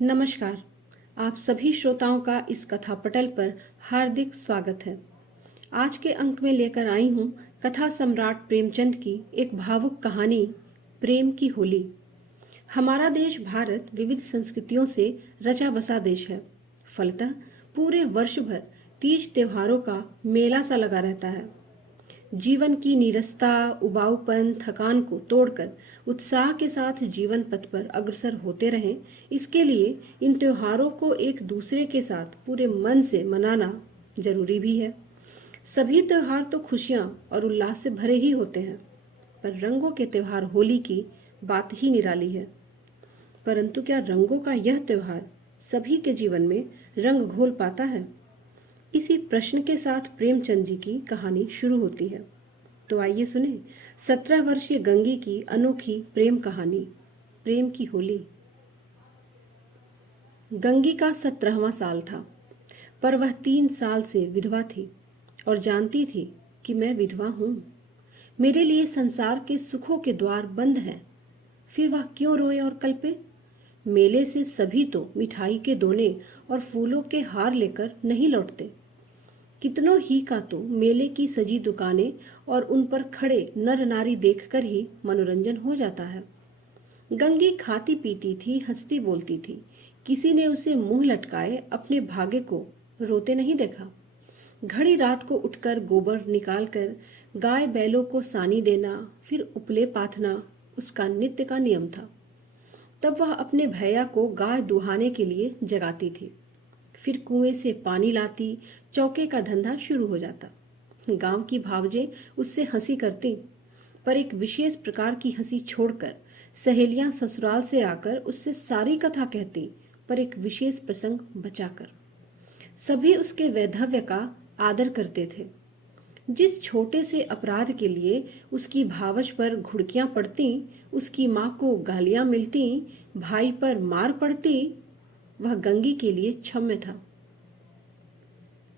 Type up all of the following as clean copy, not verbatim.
नमस्कार। आप सभी श्रोताओं का इस कथा पटल पर हार्दिक स्वागत है। आज के अंक में लेकर आई हूँ कथा सम्राट प्रेमचंद की एक भावुक कहानी, प्रेम की होली। हमारा देश भारत विविध संस्कृतियों से रचा बसा देश है। फलतः पूरे वर्ष भर तीज त्योहारों का मेला सा लगा रहता है। जीवन की नीरसता, उबाऊपन, थकान को तोड़कर उत्साह के साथ जीवन पथ पर अग्रसर होते रहें, इसके लिए इन त्योहारों को एक दूसरे के साथ पूरे मन से मनाना जरूरी भी है। सभी त्योहार तो खुशियां और उल्लास से भरे ही होते हैं, पर रंगों के त्योहार होली की बात ही निराली है। परंतु क्या रंगों का यह त्योहार सभी के जीवन में रंग घोल पाता है? इसी प्रश्न के साथ प्रेमचंद जी की कहानी शुरू होती है। तो आइए सुने 17 वर्षीय गंगी की अनोखी प्रेम कहानी, प्रेम की होली। गंगी का 17वां साल था, पर वह 3 साल से विधवा थी और जानती थी कि मैं विधवा हूं। मेरे लिए संसार के सुखों के द्वार बंद हैं। फिर वह क्यों रोए और कल्पे? मेले से सभी तो मिठाई के दोने और फूलों के हार लेकर नहीं लौटते। कितनों ही का तो मेले की सजी दुकानें और उन पर खड़े नर नारी देखकर ही मनोरंजन हो जाता है। गंगी खाती पीती थी, हंसती बोलती थी। किसी ने उसे मुंह लटकाए अपने भाग्य को रोते नहीं देखा। घड़ी रात को उठकर गोबर निकालकर गाय बैलों को सानी देना, फिर उपले पाथना उसका नित्य का नियम था। तब वह अपने भैया को गाय दुहाने के लिए जगाती थी। फिर कुएं से पानी लाती, चौके का धंधा शुरू हो जाता। गांव की भावजें उससे हंसी करती, पर एक विशेष प्रकार की हंसी छोड़कर सहेलियां ससुराल से आकर उससे सारी कथा कहती, पर एक विशेष प्रसंग बचाकर। सभी उसके वैधव्य का आदर करते थे। जिस छोटे से अपराध के लिए उसकी भावज पर घुड़कियां पड़ती, उसकी माँ को गालियां मिलती, भाई पर मार पड़ती, वह गंगी के लिए क्षम्य था।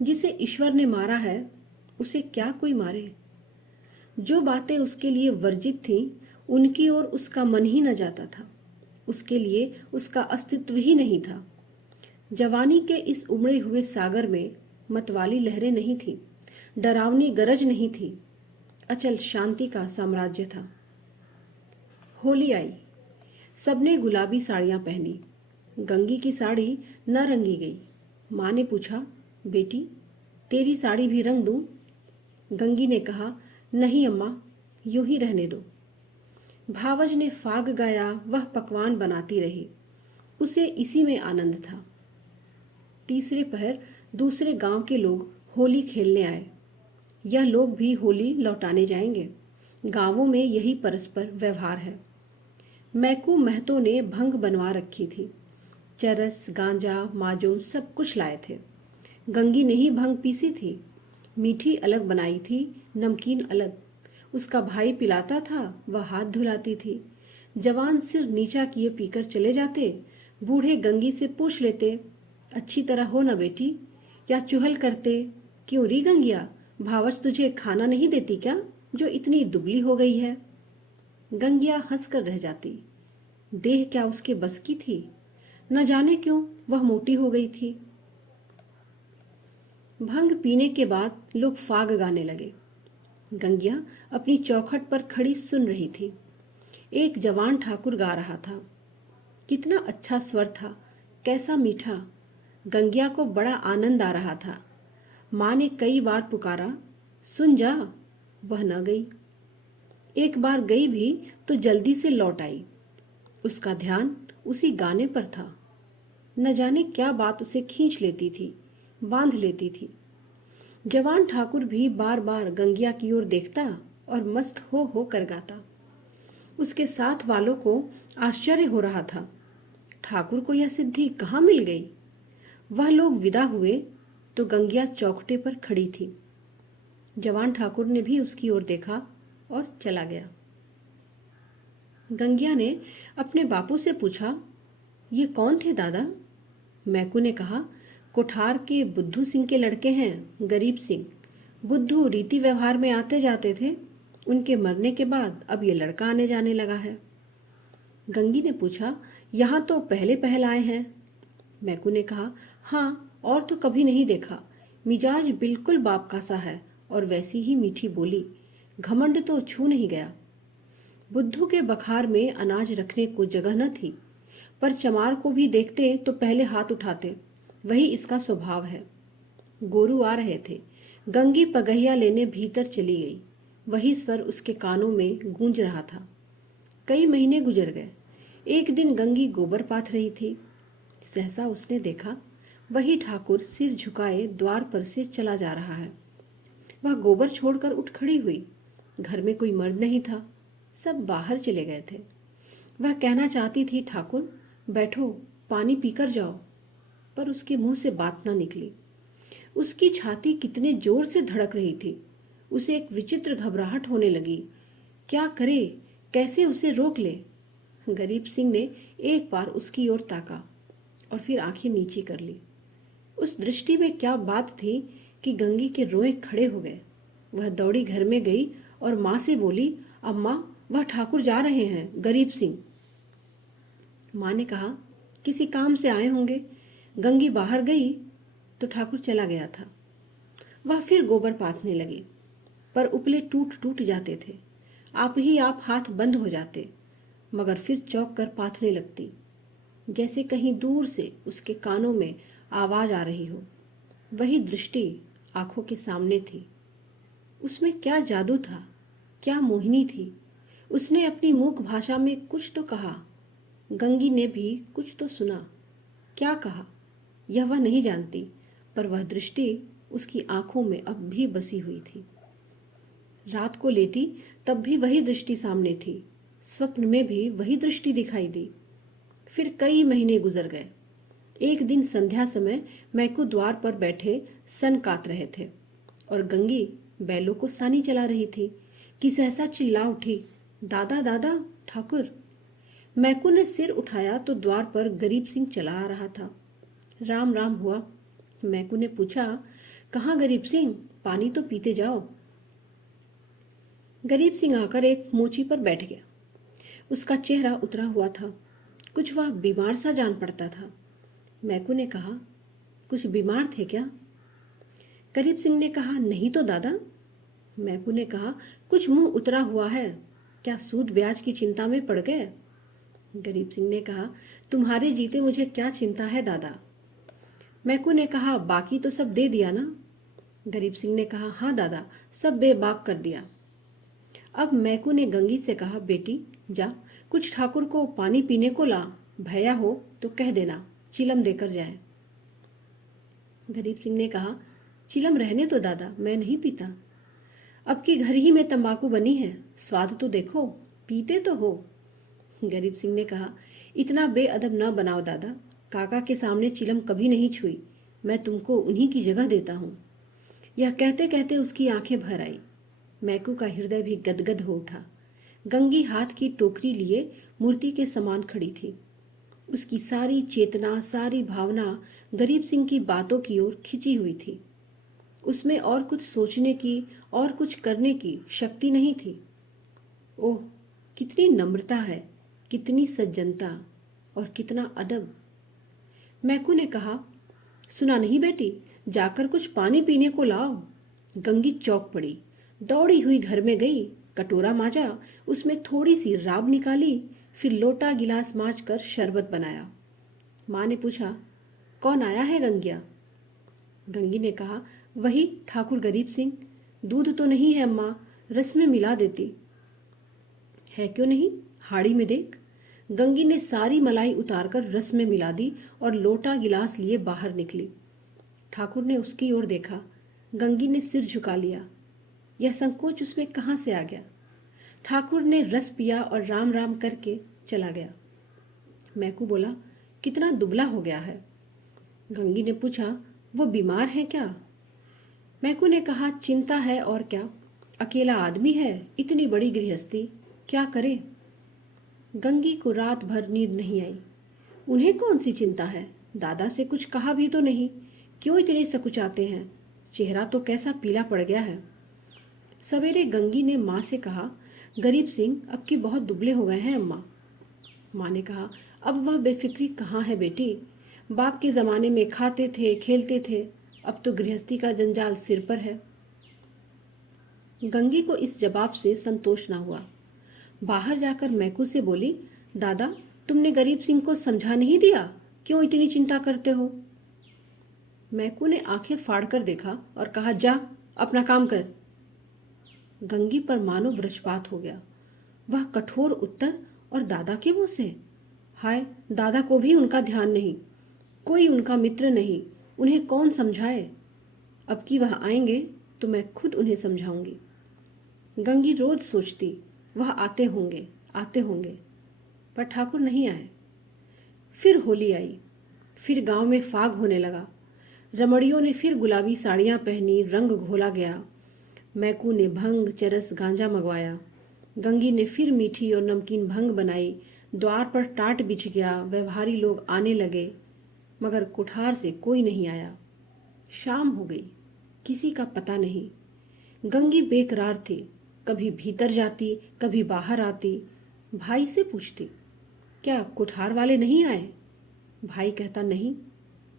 जिसे ईश्वर ने मारा है उसे क्या कोई मारे? जो बातें उसके लिए वर्जित थीं, उनकी ओर उसका मन ही न जाता था। उसके लिए उसका अस्तित्व ही नहीं था। जवानी के इस उमड़े हुए सागर में मतवाली लहरें नहीं थीं, डरावनी गरज नहीं थी, अचल शांति का साम्राज्य था। होली आई। सबने गुलाबी साड़ियां पहनी। गंगी की साड़ी न रंगी गई। माँ ने पूछा, बेटी तेरी साड़ी भी रंग दूं? गंगी ने कहा, नहीं अम्मा, यूं ही रहने दो। भावज ने फाग गाया, वह पकवान बनाती रही। उसे इसी में आनंद था। तीसरे पहर दूसरे गांव के लोग होली खेलने आए। यह लोग भी होली लौटाने जाएंगे। गांवों में यही परस्पर व्यवहार है। मैकू महतो ने भंग बनवा रखी थी। चरस, गांजा, माजूम सब कुछ लाए थे। गंगी ने ही भंग पीसी थी। मीठी अलग बनाई थी, नमकीन अलग। उसका भाई पिलाता था, वह हाथ धुलाती थी। जवान सिर नीचा किए पीकर चले जाते। बूढ़े गंगी से पूछ लेते, अच्छी तरह हो ना बेटी? या चुहल करते, क्यों री गंगिया, भावच तुझे खाना नहीं देती क्या, जो इतनी दुबली हो गई है? गंगिया हंसकर रह जाती। देह क्या उसके बस की थी? न जाने क्यों वह मोटी हो गई थी। भंग पीने के बाद लोग फाग गाने लगे। गंगिया अपनी चौखट पर खड़ी सुन रही थी। एक जवान ठाकुर गा रहा था। कितना अच्छा स्वर था, कैसा मीठा। गंगिया को बड़ा आनंद आ रहा था। माँ ने कई बार पुकारा, सुन जा। वह न गई। एक बार गई भी तो जल्दी से लौट आई। उसका ध्यान उसी गाने पर था। न जाने क्या बात उसे खींच लेती थी, बांध लेती थी। जवान ठाकुर भी बार बार गंगिया की ओर देखता और मस्त हो कर गाता। उसके साथ वालों को आश्चर्य हो रहा था, ठाकुर को यह सिद्धि कहाँ मिल गई। वह लोग विदा हुए तो गंगिया चौखटे पर खड़ी थी। जवान ठाकुर ने भी उसकी ओर देखा और चला गया। गंगिया ने अपने बापू से पूछा, ये कौन थे दादा? मैकू ने कहा, कोठार के बुद्धू सिंह के लड़के हैं, गरीब सिंह। बुद्धू रीति व्यवहार में आते जाते थे। उनके मरने के बाद अब ये लड़का आने जाने लगा है। गंगी ने पूछा, यहाँ तो पहले पहल आए हैं, मैकू ने कहा, हाँ, और तो कभी नहीं देखा। मिजाज बिल्कुल बाप का सा है और वैसी ही मीठी बोली। घमंड तो छू नहीं गया। बुद्धू के बखार में अनाज रखने को जगह न थी, पर चमार को भी देखते तो पहले हाथ उठाते। वही इसका स्वभाव है। गोरू आ रहे थे। गंगी पगहिया लेने भीतर चली गई। वही स्वर उसके कानों में गूंज रहा था। कई महीने गुजर गए। एक दिन गंगी गोबर पाथ रही थी। सहसा उसने देखा, वही ठाकुर सिर झुकाए द्वार पर से चला जा रहा है। वह गोबर छोड़कर उठ खड़ी हुई। घर में कोई मर्द नहीं था, सब बाहर चले गए थे। वह कहना चाहती थी, ठाकुर बैठो, पानी पीकर जाओ, पर उसके मुंह से बात ना निकली। उसकी छाती कितने जोर से धड़क रही थी। उसे एक विचित्र घबराहट होने लगी। क्या करे, कैसे उसे रोक ले। गरीब सिंह ने एक बार उसकी ओर ताका और फिर आंखें नीची कर ली। उस दृष्टि में क्या बात थी कि गंगी के रोए खड़े हो गए। वह दौड़ी घर में गई और माँ से बोली, अम्मा, वह ठाकुर जा रहे हैं, गरीब सिंह। माँ ने कहा, किसी काम से आए होंगे। गंगी बाहर गई तो ठाकुर चला गया था। वह फिर गोबर पाथने लगी, पर उपले टूट टूट जाते थे। आप ही आप हाथ बंद हो जाते, मगर फिर चौंक कर पाथने लगती, जैसे कहीं दूर से उसके कानों में आवाज आ रही हो। वही दृष्टि आंखों के सामने थी। उसमें क्या जादू था, क्या मोहिनी थी। उसने अपनी मूक भाषा में कुछ तो कहा। गंगी ने भी कुछ तो सुना। क्या कहा यह वह नहीं जानती, पर वह दृष्टि उसकी आंखों में अब भी बसी हुई थी। रात को लेटी तब भी वही दृष्टि सामने थी। स्वप्न में भी वही दृष्टि दिखाई दी। फिर कई महीने गुजर गए। एक दिन संध्या समय मैकू द्वार पर बैठे सन कात रहे थे और गंगी बैलों को सानी चला रही थी कि सहसा चिल्ला उठी, दादा दादा, ठाकुर। मैकू ने सिर उठाया तो द्वार पर गरीब सिंह चला आ रहा था। राम राम हुआ। मैकू ने पूछा, कहाँ गरीब सिंह, पानी तो पीते जाओ। गरीब सिंह आकर एक मोची पर बैठ गया। उसका चेहरा उतरा हुआ था, कुछ वह बीमार सा जान पड़ता था। मैकू ने कहा, कुछ बीमार थे क्या? गरीब सिंह ने कहा, नहीं तो दादा। मैकू ने कहा, कुछ मुंह उतरा हुआ है, क्या सूद ब्याज की चिंता में पड़ गए? गरीब सिंह ने कहा, तुम्हारे जीते मुझे क्या चिंता है दादा। मैकू ने कहा, बाकी तो सब दे दिया ना? गरीब सिंह ने कहा, हाँ दादा, सब बेबाक कर दिया। अब मैकू ने गंगी से कहा, बेटी जा, कुछ ठाकुर को पानी पीने को ला, भैया हो तो कह देना चिलम देकर जाए। गरीब सिंह ने कहा, चिलम रहने तो दादा, मैं नहीं पीता। अब की घर ही में तंबाकू बनी है, स्वाद तो देखो, पीते तो हो। गरीब सिंह ने कहा, इतना बेअदब न बनाओ दादा, काका के सामने चिलम कभी नहीं छुई, मैं तुमको उन्हीं की जगह देता हूँ। यह कहते कहते उसकी आंखें भर आई। मैकू का हृदय भी गदगद हो उठा। गंगी हाथ की टोकरी लिए मूर्ति के समान खड़ी थी। उसकी सारी चेतना, सारी भावना गरीब सिंह की बातों की ओर खिंची हुई थी। उसमें और कुछ सोचने की और कुछ करने की शक्ति नहीं थी। ओह, कितनी नम्रता है, कितनी सज्जनता और कितना अदब। मैकू ने कहा, सुना नहीं बेटी, जाकर कुछ पानी पीने को लाओ। गंगी चौंक पड़ी, दौड़ी हुई घर में गई, कटोरा मांजा, उसमें थोड़ी सी राब निकाली, फिर लोटा गिलास मांज कर शरबत बनाया। माँ ने पूछा, कौन आया है गंगिया? गंगी ने कहा, वही ठाकुर गरीब सिंह। दूध तो नहीं है अम्मा, रस में मिला देती। है क्यों नहीं, हाड़ी में देख। गंगी ने सारी मलाई उतारकर रस में मिला दी और लोटा गिलास लिए बाहर निकली। ठाकुर ने उसकी ओर देखा। गंगी ने सिर झुका लिया। यह संकोच उसमें कहाँ से आ गया? ठाकुर ने रस पिया और राम राम करके चला गया। मैकू बोला, कितना दुबला हो गया है। गंगी ने पूछा, वो बीमार है क्या? मैकू ने कहा, चिंता है और क्या, अकेला आदमी है, इतनी बड़ी गृहस्थी, क्या करे। गंगी को रात भर नींद नहीं आई। उन्हें कौन सी चिंता है, दादा से कुछ कहा भी तो नहीं, क्यों इतने सकुचाते हैं, चेहरा तो कैसा पीला पड़ गया है। सवेरे गंगी ने माँ से कहा, गरीब सिंह अब की बहुत दुबले हो गए हैं अम्मा। माँ ने कहा, अब वह बेफिक्री कहाँ है बेटी, बाप के जमाने में खाते थे, खेलते थे, अब तो गृहस्थी का जंजाल सिर पर है। गंगी को इस जवाब से संतोष न हुआ। बाहर जाकर मैकू से बोली, दादा, तुमने गरीब सिंह को समझा नहीं दिया? क्यों इतनी चिंता करते हो? मैकू ने आंखें फाड़कर देखा और कहा, जा अपना काम कर। गंगी पर मानो वज्रपात हो गया। वह कठोर उत्तर, और दादा के मुंह से? हाय, दादा को भी उनका ध्यान नहीं, कोई उनका मित्र नहीं, उन्हें कौन समझाए? अब की वह आएंगे तो मैं खुद उन्हें समझाऊंगी। गंगी रोज सोचती, वह आते होंगे, आते होंगे, पर ठाकुर नहीं आए। फिर होली आई, फिर गांव में फाग होने लगा। रमड़ियों ने फिर गुलाबी साड़ियां पहनी, रंग घोला गया। मैकू ने भंग, चरस, गांजा मंगवाया। गंगी ने फिर मीठी और नमकीन भंग बनाई। द्वार पर टाट बिछ गया, व्यवहारी लोग आने लगे, मगर कुठार से कोई नहीं आया। शाम हो गई, किसी का पता नहीं। गंगी बेकरार थी, कभी भीतर जाती, कभी बाहर आती। भाई से पूछती, क्या कुठार वाले नहीं आए? भाई कहता, नहीं।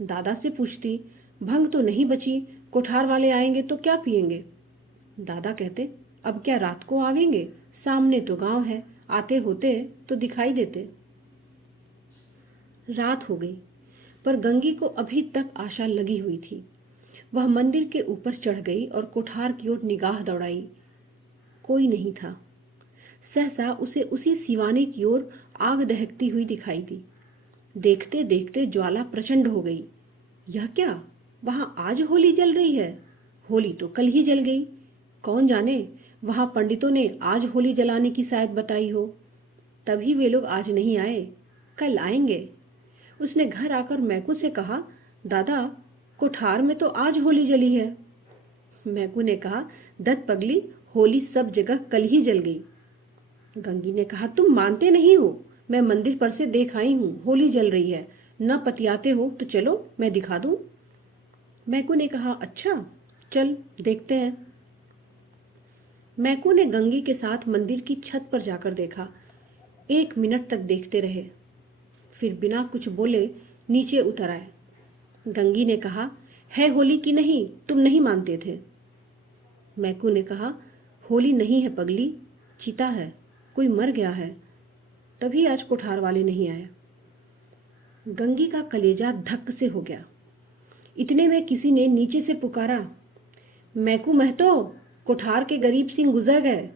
दादा से पूछती, भंग तो नहीं बची, कुठार वाले आएंगे तो क्या पिएंगे? दादा कहते, अब क्या रात को आवेंगे, सामने तो गांव है, आते होते तो दिखाई देते। रात हो गई, पर गंगी को अभी तक आशा लगी हुई थी। वह मंदिर के ऊपर चढ़ गई और कोठार की ओर निगाह दौड़ाई। कोई नहीं था। सहसा उसे उसी सिवाने की ओर आग दहकती हुई दिखाई दी। देखते देखते ज्वाला प्रचंड हो गई। यह क्या, वहां आज होली जल रही है? होली तो कल ही जल गई। कौन जाने, वहां पंडितों ने आज होली जलाने की शायद बताई हो, तभी वे लोग आज नहीं आए, कल आएंगे। उसने घर आकर मैकू से कहा, दादा, कोठार में तो आज होली जली है। मैकू ने कहा, दत्त पगली, होली सब जगह कल ही जल गई। गंगी ने कहा, तुम मानते नहीं हो, मैं मंदिर पर से देख आई हूं, होली जल रही है। न पतियाते हो तो चलो, मैं दिखा दूं। मैकू ने कहा, अच्छा चल देखते हैं। मैकू ने गंगी के साथ मंदिर की छत पर जाकर देखा। 1 मिनट तक देखते रहे, फिर बिना कुछ बोले नीचे उतर आए। गंगी ने कहा, है होली की नहीं, तुम नहीं मानते थे। मैकू ने कहा, होली नहीं है पगली, चिता है, कोई मर गया है, तभी आज कोठार वाले नहीं आए। गंगी का कलेजा धक्क से हो गया। इतने में किसी ने नीचे से पुकारा, मैकू महतो, कोठार के गरीब सिंह गुजर गए।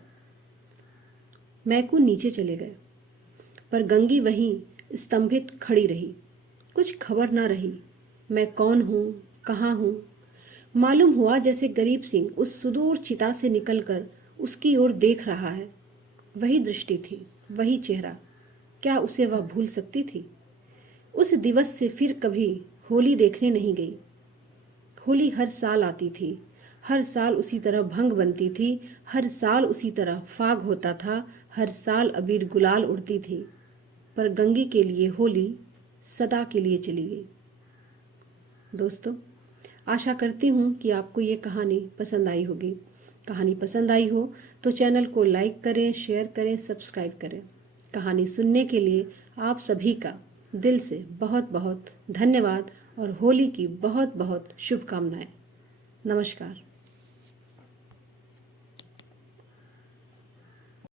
मैकू नीचे चले गए, पर गंगी वहीं स्तंभित खड़ी रही। कुछ खबर न रही, मैं कौन हूं, कहाँ हूं। मालूम हुआ जैसे गरीब सिंह उस सुदूर चिता से निकलकर उसकी ओर देख रहा है। वही दृष्टि थी, वही चेहरा। क्या उसे वह भूल सकती थी? उस दिवस से फिर कभी होली देखने नहीं गई। होली हर साल आती थी, हर साल उसी तरह भंग बनती थी, हर साल उसी तरह फाग होता था, हर साल अबीर गुलाल उड़ती थी। पर गंगी के लिए होली सदा के लिए चली गई। दोस्तों, आशा करती हूँ कि आपको ये कहानी पसंद आई होगी। कहानी पसंद आई हो तो चैनल को लाइक करें, शेयर करें, सब्सक्राइब करें। कहानी सुनने के लिए आप सभी का दिल से बहुत बहुत धन्यवाद और होली की बहुत बहुत शुभकामनाएं। नमस्कार।